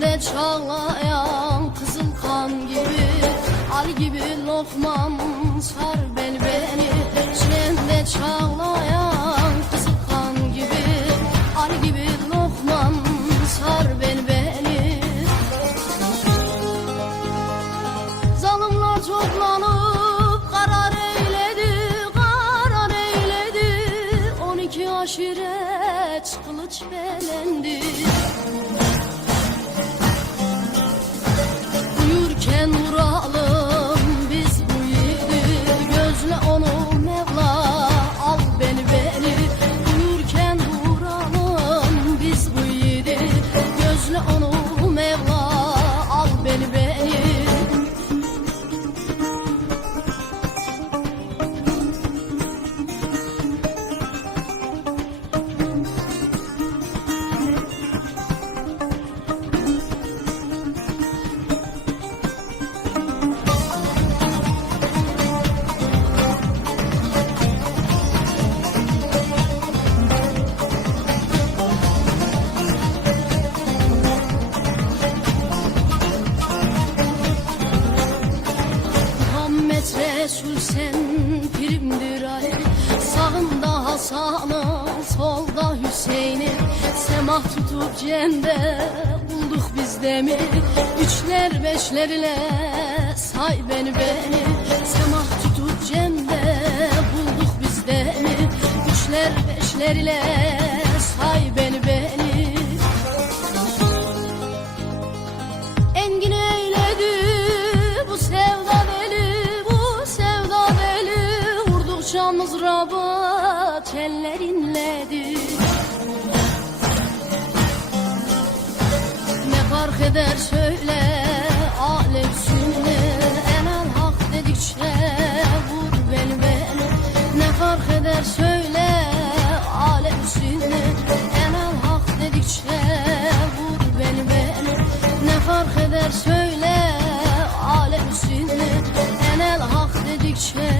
Sinemde çağlayan kızıl kan gibi Ali gibi lokmam sar beni beni Sinemde çağlayan kızıl kan gibi Ali gibi lokmam sar beni beni Zalimler toplanıp karar eyledi, karar eyledi. 12 aşiret kılıç belendi. Resul sen pirimdir Ali Sağında Hasan'ı solda Hüseyin'i. Semah tutup cende bulduk biz demir. Üçler beşler ile say beni beni. Semah tutup cende bulduk biz demir. Üçler beşler ile ellerinle düz Ne fark eder şöyle alemsünle Enel hak dedikçe vur beni beni. Ne fark eder şöyle alemsünle Enel hak dedikçe vur beni beni. Ne fark eder şöyle alemsünle Enel hak dedikçe